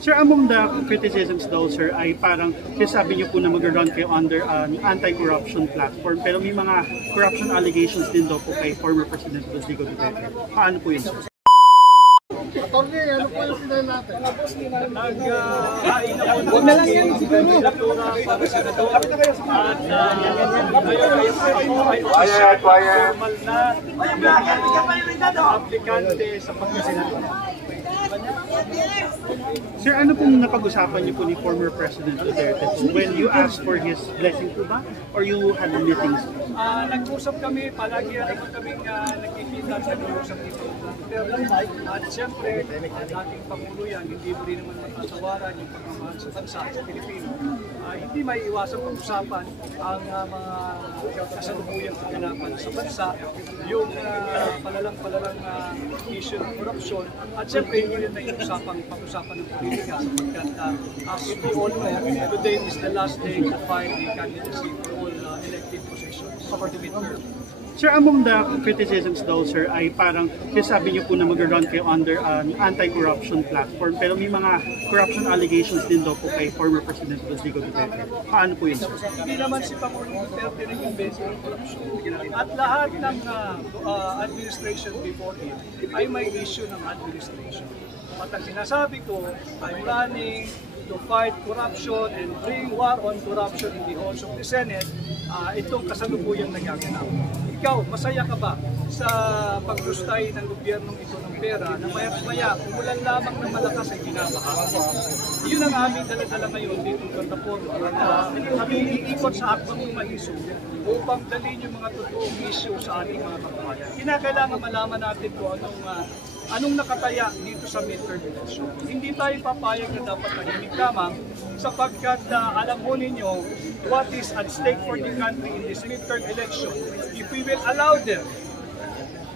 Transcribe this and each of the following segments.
Sir, among the criticisms daw, sir, ay parang sabi niyo po na mag-run kayo under an anti-corruption platform, pero may mga corruption allegations din daw po kay former President Rodrigo Duterte. Paano po yun, sir? Attorney, ano po yung sinayin natin? Nag-hain na po na lang yan siguro. Para sa ito. At ngayon ay formal na aplikante sa pagkasenador. Sir, ano pong napag-usapan niyo po ni former President Duterte when you asked for his blessing po ba? Or you had meetings? Nag-usap kami, palagi naman kaming nagkikita sa nag-usap dito. At siyempre, ating Pangulo yan, hindi mo rin naman matasawaran yung pagmamahal sa bansa, sa Pilipino. Hindi may iwasang pag-usapan ang mga kasalubuyang kaganapan sa bansa, yung palalang issue ng korupsyon, at siyempre hindi rin na pag-usapan ng politika sapagkat as we all know, today is the last day to file the candidacy for all elected positions for the midterm. Sir, among the criticisms daw, sir, ay parang sabi niyo po na mag-run kayo under an anti-corruption platform, pero may mga corruption allegations din daw po kay former President Rodrigo Duterte. Paano po yun, sir? Hindi naman si Pangulong Duterte rin yung base ng corruption. At lahat ng administration before him ay may issue ng administration. At ang sinasabi ko, I'm running to fight corruption and bring war on corruption in the halls of the Senate. Itong kasalukuyang nagaganap. Ikaw, masaya ka ba sa paglustay ng gobyernong ito ng pera na maya-maya, umulan lamang ng malakas ay binabaha? Yun ang aming dala-dala ngayon dito sa platform. Kami iikot sa akbang ng mahiso upang dalhin yung mga totoong issue sa ating mga kababayan. Kinakailangan malaman natin kung anong nakataya dito sa midterm election. Hindi tayo papayag na dapat tahimik lamang sapagkat alam mo ninyo what is at stake for the country in this midterm election. If we will allow them,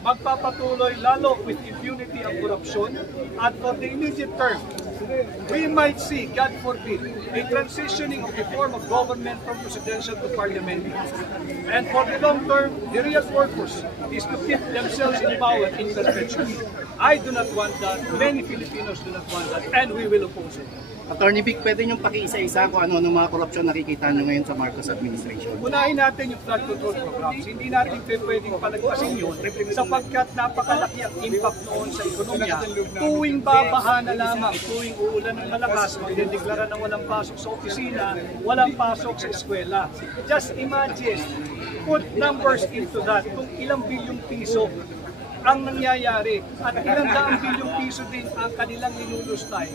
magpapatuloy lalo with impunity ang korupsyon, at for the immediate term, we might see, God forbid, a transitioning of the form of government from presidential to parliamentary. And for the long term, the real purpose is to keep themselves in power in perpetuity. I do not want that, many Filipinos do not want that, and we will oppose it. Attorney Vic, pwede niyong pakiisa-isa kung ano-ano mga korupsyon nakikita niyo ngayon sa Marcos administration? Unahin natin yung flood control programs. Hindi natin pwedeng palagpasin yun sapagkat napakalaki ang impact noon sa ekonomiya. Tuwing babaha na lamang, tuwing uulan ng malakas, magdedeklara ng walang pasok sa opisina, walang pasok sa eskwela. Just imagine, put numbers into that, kung ilang bilyong piso ang nangyayari at ilang daang bilyong piso din ang kanilang nilulustay.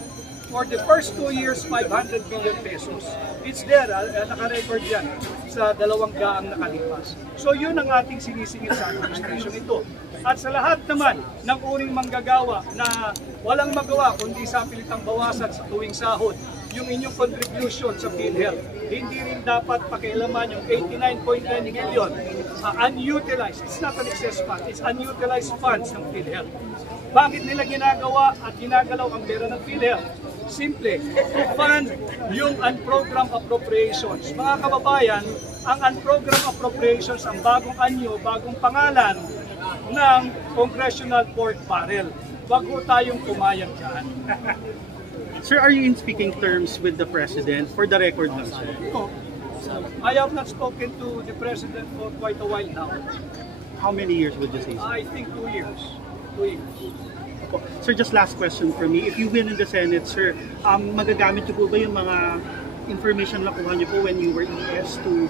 For the first 2 years, 500 billion pesos. It's there, naka-record yan sa 2 daang nakalipas. So yun ang ating sinisingil sa administration ito. At sa lahat naman ng uring manggagawa na walang magawa kundi sa pilitang bawasan sa tuwing sahod, yung inyong contribution sa PhilHealth, hindi rin dapat pakialaman yung 89.9 billion unutilized. It's not an excess fund, it's unutilized funds ng PhilHealth. Bakit nila ginagawa at ginagalaw ang pera ng PhilHealth? Simple, to fund yung unprogrammed appropriations. Mga kababayan, ang unprogrammed appropriations ang bagong anyo, bagong pangalan ng Congressional Pork Barrel. Wag ho tayong pumayag dyan. Sir, are you in speaking terms with the President? For the record lang, sir. No. I have not spoken to the President for quite a while now. How many years would you say, sir? I think 2 years. 2 years. Sir, just last question for me. If you win in the Senate, sir, magagamit niyo po ba yung mga information na kuha niyo po when you were ES to,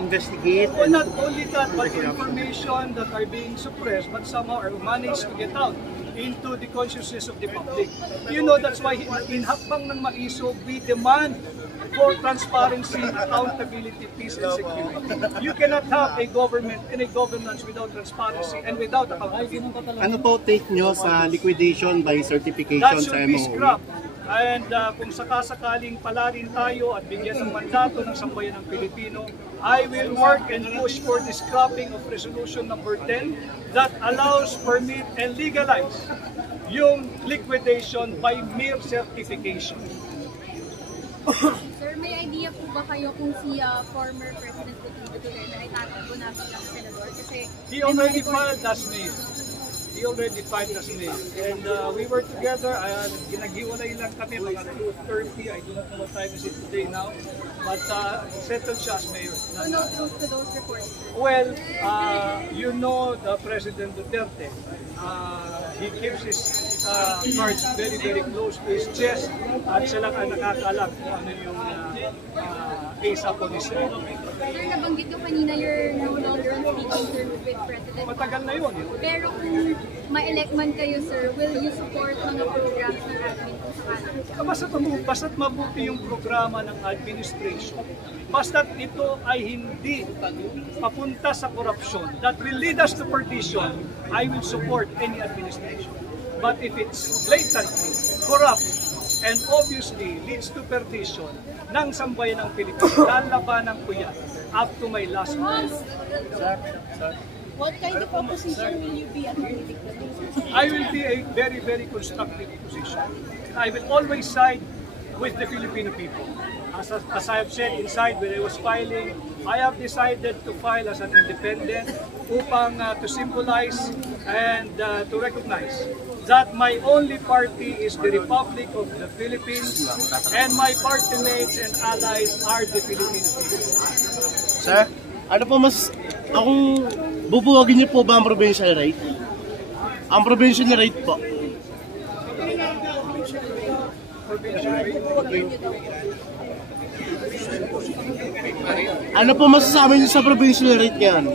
investigate? Well, not only that, but information that are being suppressed, but somehow are managed to get out into the consciousness of the public. You know, that's why in Hakbang ng Maiso, we demand for transparency, accountability, peace, and security. You cannot have a government and a governance without transparency and without accountability. Ano po take nyo sa liquidation by certification That sa should be MOE? scrapped. And kung sakasakaling pala rin tayo at bigyan ng mandato ng sambayan ng Pilipino, I will work and push for the scrapping of resolution number 10 that allows, permit, and legalize yung liquidation by mere certification. Sir, may idea po ba kayo kung si former President Rodrigo Duterte ay tatakbo na bilang senador? Kasi he already filed last May. he already filed as mayor. And we were together, naghiwalay lang kami, mga 2:30, I don't know what time is it today now, but settled siya as mayor. So no truth to those reports, sir? Well, you know the President Duterte, he keeps his cards very, very close to his chest at siya lang ang nakakalam kung ano yung ace up on his head. Sir, nabanggit ko kanina you're no longer on speaking terms with President. Matagal na yun. Pero kung ma-elect man kayo, sir, will you support mga programs ng admin po sa kanan? Basta't mabuti yung programa ng administration, basta't ito ay hindi papunta sa korupsyon that will lead us to perdition, I will support any administration. But if it's blatantly corrupt and obviously leads to perdition ng sambayan ng Pilipinas, lalabanan ko yan up to my last breath. What kind of opposition will you be at politically? I will be a very, very constructive position. I will always side with the Filipino people. As I have said inside when I was filing, I have decided to file as an independent upang to symbolize and to recognize that my only party is the Republic of the Philippines and my party mates and allies are the Filipino people. Sir, ano po mas, akong bubuwagin niyo po ba ang provincial rate? Ang provincial rate po. Ano po masasabi niyo sa provincial rate ngayon?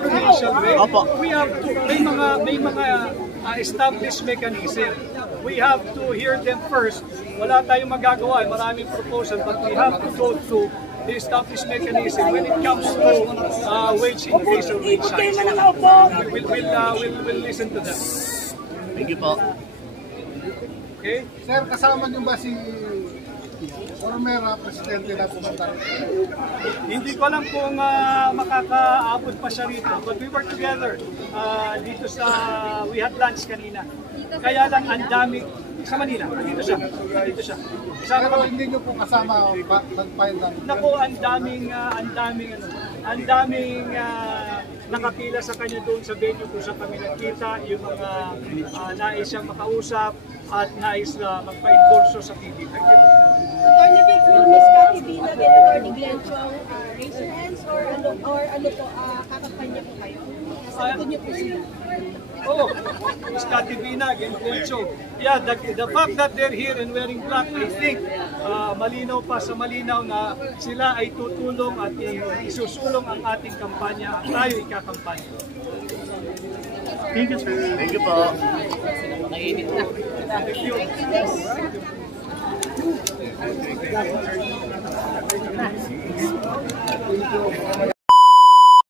Provincial rate. Opo. We have to, may mga established mechanism. We have to hear them first. Wala tayong magagawa, maraming proposal, but we have to go through the established mechanism when it comes to wage increase or wage hikes. We'll listen to them. Thank you po. Okay? Sir, kasama niyo ba si former presidente na pumunta? Hindi ko alam kung makakaabot pa siya rito. But we were together dito sa, we had lunch kanina. Kaya lang ang dami, sa Manila, dito siya. Isama Pero kami. hindi niyo po kasama nag-file ng... Naku, ang daming nakapila sa kanya doon sa venue kung saan kami nagkita, yung mga nais siyang makausap at nais na magpa-endorso sa PBB. Attorney Vic, will Ms. Cathy Bina and Attorney Glenn Chong raise your hands or ano po, kakampanya po kayo? Nasagot niyo po sila. Oh, Ms. Cathy Bina, Gentelcho. Yeah, the fact that they're here and wearing black, I think malinaw pa sa malinaw na sila ay tutulong at isusulong ang ating kampanya at tayo ikakampanya. Thank you, sir. Thank you po. Thank you.